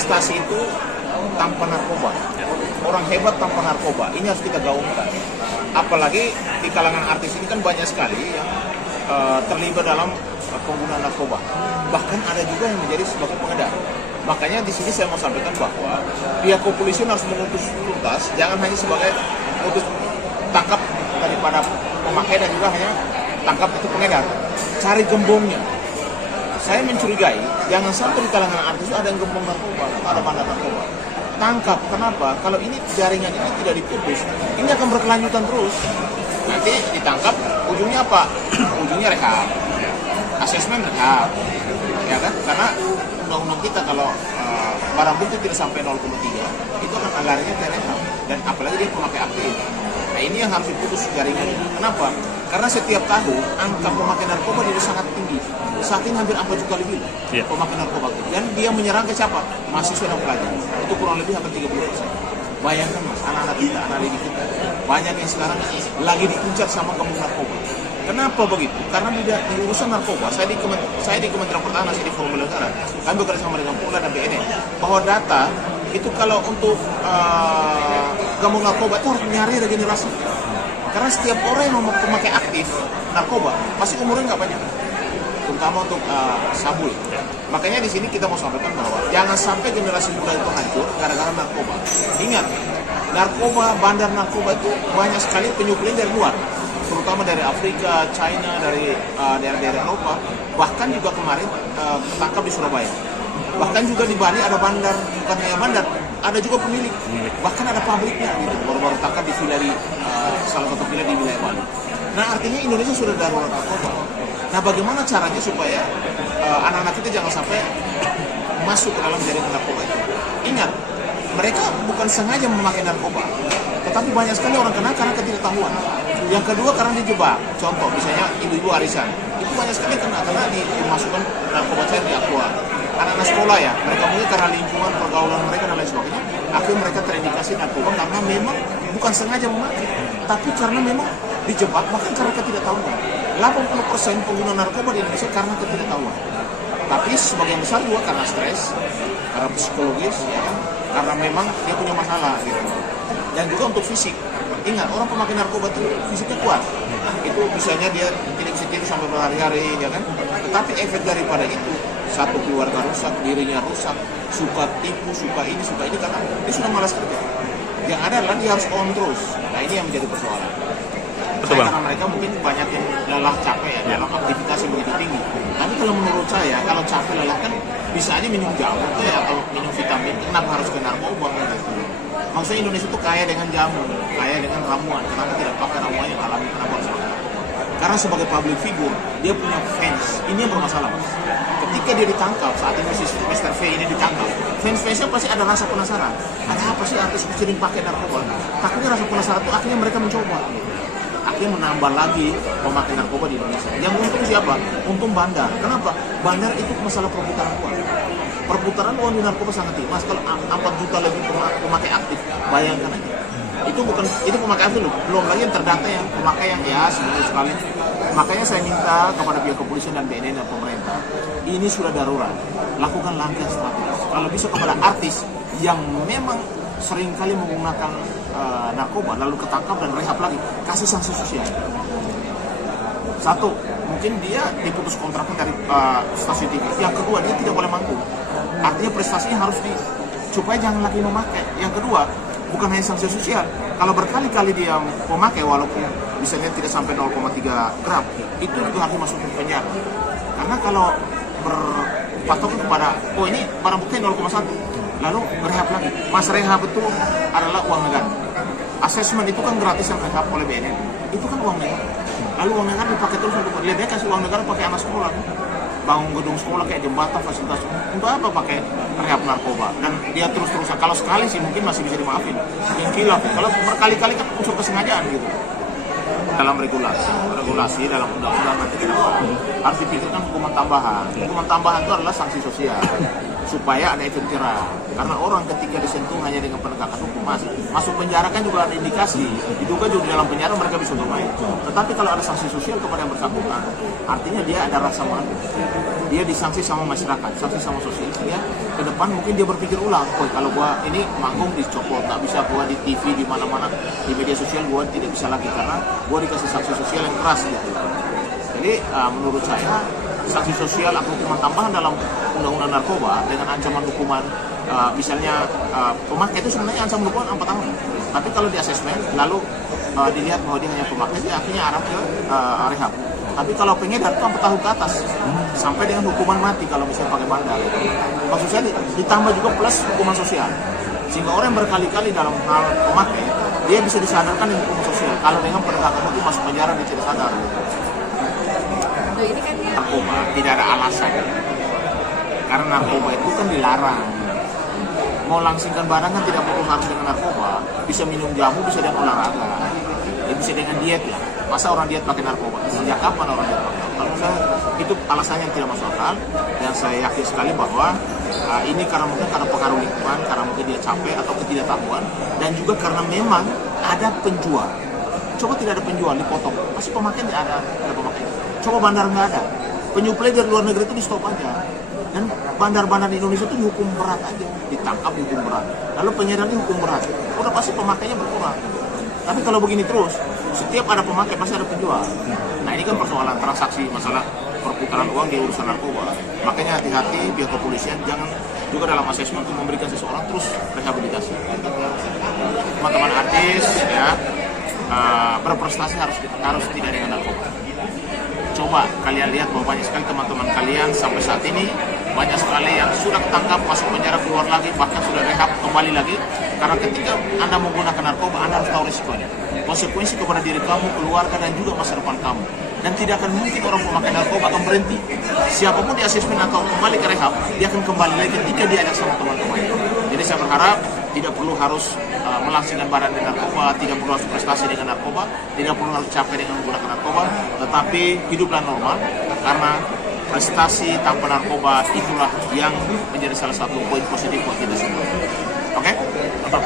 prestasi itu tanpa narkoba. Orang hebat tanpa narkoba, ini harus kita gaungkan. Apalagi di kalangan artis ini kan banyak sekali yang terlibat dalam penggunaan narkoba. Bahkan ada juga yang menjadi sebagai pengedar. Makanya di sini saya mau sampaikan bahwa pihak kepolisian harus mengutus tuntas, jangan hanya sebagai untuk tangkap daripada pemakai dan juga hanya tangkap itu pengedar. Cari gembongnya. Saya mencurigai, jangan sampai di kalangan artis itu ada yang gembong narkoba, ada bandar narkoba. Tangkap, kenapa? Kalau ini jaringan ini tidak diputus, ini akan berkelanjutan terus. Nanti ditangkap, ujungnya apa? Ujungnya rehab, asesmen rehab, ya kan? Karena undang-undang kita kalau barang bukti tidak sampai 0,3 itu akan anggarannya ke rehab, dan apalagi dia pemakai aktif. Nah ini yang harus diputus jaringannya. Kenapa? Karena setiap tahun angka pemakai narkoba dia sangat tinggi. Saat ini hampir 4 juta lebih pemakai narkoba. Dan dia menyerang ke siapa? Mahasiswa dan pelajar. Itu kurang lebih hampir 30%. Bayangkan mas, anak-anak kita, anak didik kita, banyak yang sekarang lagi diincar sama kampung narkoba. Kenapa begitu? Karena di urusan narkoba, saya di Kementerian Pertahanan, saya di Forum Bela Negara, kami bekerja sama dengan Polda dan BNN, bahwa data itu kalau untuk gabung narkoba itu harus nyari regenerasi. Karena setiap orang yang memakai aktif narkoba, pasti umurnya nggak banyak, terutama untuk sabul. Makanya di sini kita mau sampaikan bahwa jangan sampai generasi muda itu hancur gara-gara narkoba. Ingat, narkoba, bandar narkoba itu banyak sekali penyuplai dari luar, terutama dari Afrika, China, dari daerah-daerah Eropa, bahkan juga kemarin ketangkap di Surabaya. Bahkan juga di Bali ada bandar, bukan hanya bandar, ada juga pemilik, bahkan ada pabriknya gitu. Baru-baru tangkap di villa di salah satu villa di wilayah Bali. Nah artinya Indonesia sudah darurat narkoba. Nah bagaimana caranya supaya anak-anak kita jangan sampai masuk ke dalam jaringan narkoba itu? Ingat, mereka bukan sengaja memakai narkoba, tetapi banyak sekali orang kena karena ketidaktahuan. Yang kedua karena dijebak. Contoh misalnya ibu-ibu arisan, itu banyak sekali kena karena dimasukkan narkoba cair di aqua. Anak-anak sekolah ya, mereka mungkin karena lingkungan pergaulan mereka dan lain sebagainya, akhirnya mereka terindikasi narkoba karena memang bukan sengaja memakai, tapi karena memang dijebak, bahkan karena ketidaktahuan. 80% pengguna narkoba di Indonesia karena ketidaktahuan. Tapi sebagian besar juga karena stres, karena psikologis, ya kan? Karena memang dia punya masalah gitu. Dan juga untuk fisik. Ingat, orang pemakai narkoba itu fisiknya kuat. Itu misalnya dia tidak bisa tidur sampai berhari-hari, ya kan? Tetapi efek daripada itu, satu keluarga rusak, dirinya rusak, suka tipu, suka ini, karena dia sudah malas kerja. Yang ada adalah dia harus on terus. Nah ini yang menjadi persoalan. Karena mereka mungkin banyak yang lelah capek ya, dalam aktivitas yang begitu tinggi. Tapi kalau menurut saya, kalau capek lelah kan bisa aja minum jamu ya, atau minum vitamin. Kenapa harus ke narkoba? Gitu. Maksudnya Indonesia itu kaya dengan jamu, kaya dengan ramuan. Kenapa tidak pakai ramuan yang alami? Kenapa harus pakai? Karena sebagai public figure, dia punya fans. Ini yang bermasalah, Mas. Ketika dia ditangkap, saat ini si Mr. V ini ditangkap, fans-fansnya pasti ada rasa penasaran. Ada apa sih artis sering pakai narkoba? Takutnya rasa penasaran itu akhirnya mereka mencoba. Akhirnya menambah lagi pemakai narkoba di Indonesia. Yang untung siapa? Untung bandar. Kenapa? Bandar itu masalah perputaran uang. Perputaran uang di narkoba sangat tinggi. Mas, kalau 4 juta lebih pemakai aktif, bayangkan aja. Itu pemakai aktif loh. Belum lagi yang terdata yang pemakai yang ya seminggu sekali. Makanya saya minta kepada pihak kepolisian dan BNN dan pemerintah, ini sudah darurat. Lakukan langkah strategis. Kalau bisa kepada artis yang memang seringkali menggunakan narkoba lalu ketangkap dan rehab lagi, kasih sanksi sosial. Satu, mungkin dia diputus kontraknya dari stasiun TV. Yang kedua, dia tidak boleh manggung. Artinya prestasinya harus supaya jangan lagi memakai. Yang kedua, bukan hanya sanksi sosial. Kalau berkali-kali dia memakai walaupun misalnya tidak sampai 0,3 gram, itu juga harus masuk ke penjara. Karena kalau berpatokan kepada ini barang bukti 0,1, lalu rehab lagi. Mas, rehab itu adalah uang negara. Asesmen itu kan gratis yang rehab oleh BNN. Itu kan uang negara. Lalu uang negara dipakai terus untuk lebih kasih uang negara pakai anak sekolah. Bangun gedung sekolah kayak jembatan, fasilitas. Untuk apa pakai rehab narkoba? Dan dia terus-terusan. Kalau sekali sih mungkin masih bisa dimaafin. Yang kilaf. Kalau berkali-kali kan unsur kesengajaan gitu. Dalam regulasi dalam undang-undang nanti kita harus dipikirkan hukuman tambahan. Hukuman tambahan itu adalah sanksi sosial. supaya ada efek jerah. Karena orang ketika disentuh hanya dengan penegakan hukum masuk penjara kan juga ada indikasi, diduga juga di dalam penjara mereka bisa bermain. Tetapi kalau ada sanksi sosial kepada yang bersangkutan, artinya dia ada rasa malu, dia disanksi sama masyarakat, sanksi sama sosial, dia ke depan mungkin dia berpikir ulang, kalau gua ini manggung dicopot, tak bisa gua di TV di mana-mana di media sosial gua tidak bisa lagi karena gua dikasih sanksi sosial yang keras gitu. Jadi menurut saya sanksi sosial atau hukuman tambahan dalam undang-undang narkoba dengan ancaman hukuman misalnya pemakai itu sebenarnya ancaman hukuman 4 tahun. Tapi kalau di asesmen lalu dilihat bahwa dia hanya pemakai, dia akhirnya arah ke rehab. Tapi kalau pengedar itu 4 tahun ke atas sampai dengan hukuman mati kalau misalnya pakai bandar. Maksud saya ditambah juga plus hukuman sosial. Sehingga orang yang berkali-kali dalam hal pemakai dia bisa disadarkan dengan hukuman sosial. Kalau dengan penegakan hukum masuk penjara dia tidak sadar. Narkoba tidak ada alasan karena narkoba itu kan dilarang. Mau langsingkan barang kan tidak perlu harus dengan narkoba, bisa minum jamu, bisa dengan olahraga, ya bisa dengan diet lah. Masa orang diet pakai narkoba? Sejak kapan orang diet pakai narkoba? Kalau saya itu alasannya yang tidak masuk akal, dan saya yakin sekali bahwa ini karena mungkin karena pengaruh lingkungan, karena mungkin dia capek atau ketidaktahuan, dan juga karena memang ada penjual. Coba tidak ada penjual dipotong, masih pemakaian tidak ada pemakaian. Coba bandar nggak ada, penyuplai dari luar negeri itu di stop aja. Dan bandar-bandar di Indonesia itu dihukum berat aja, ditangkap dihukum berat. Lalu pengedar dihukum berat, udah pasti pemakainya berkurang. Tapi kalau begini terus, setiap ada pemakai pasti ada penjual. Nah ini kan persoalan transaksi, masalah perputaran uang di urusan narkoba. Makanya hati-hati pihak kepolisian jangan juga dalam asesmen untuk memberikan seseorang terus rehabilitasi. Teman-teman artis ya berprestasi harus tidak dengan narkoba. Coba kalian lihat bahwa banyak sekali teman-teman kalian sampai saat ini banyak sekali yang sudah ketangkap, masuk penjara, keluar lagi, bahkan sudah rehab, kembali lagi. Karena ketika Anda menggunakan narkoba, Anda harus tahu risikonya, konsekuensi kepada diri kamu, keluarga, dan juga masa depan kamu. Dan tidak akan mungkin orang pemakai narkoba akan berhenti. Siapapun di asesmen atau kembali ke rehab, dia akan kembali lagi ketika dia ada sama teman-temannya. Jadi saya berharap tidak perlu harus melangsingkan barang dengan narkoba, tidak perlu harus prestasi dengan narkoba, tidak perlu harus capek dengan menggunakan narkoba, tetapi hiduplah normal, karena prestasi tanpa narkoba itulah yang menjadi salah satu poin positif buat kita semua. Oke? Mantap.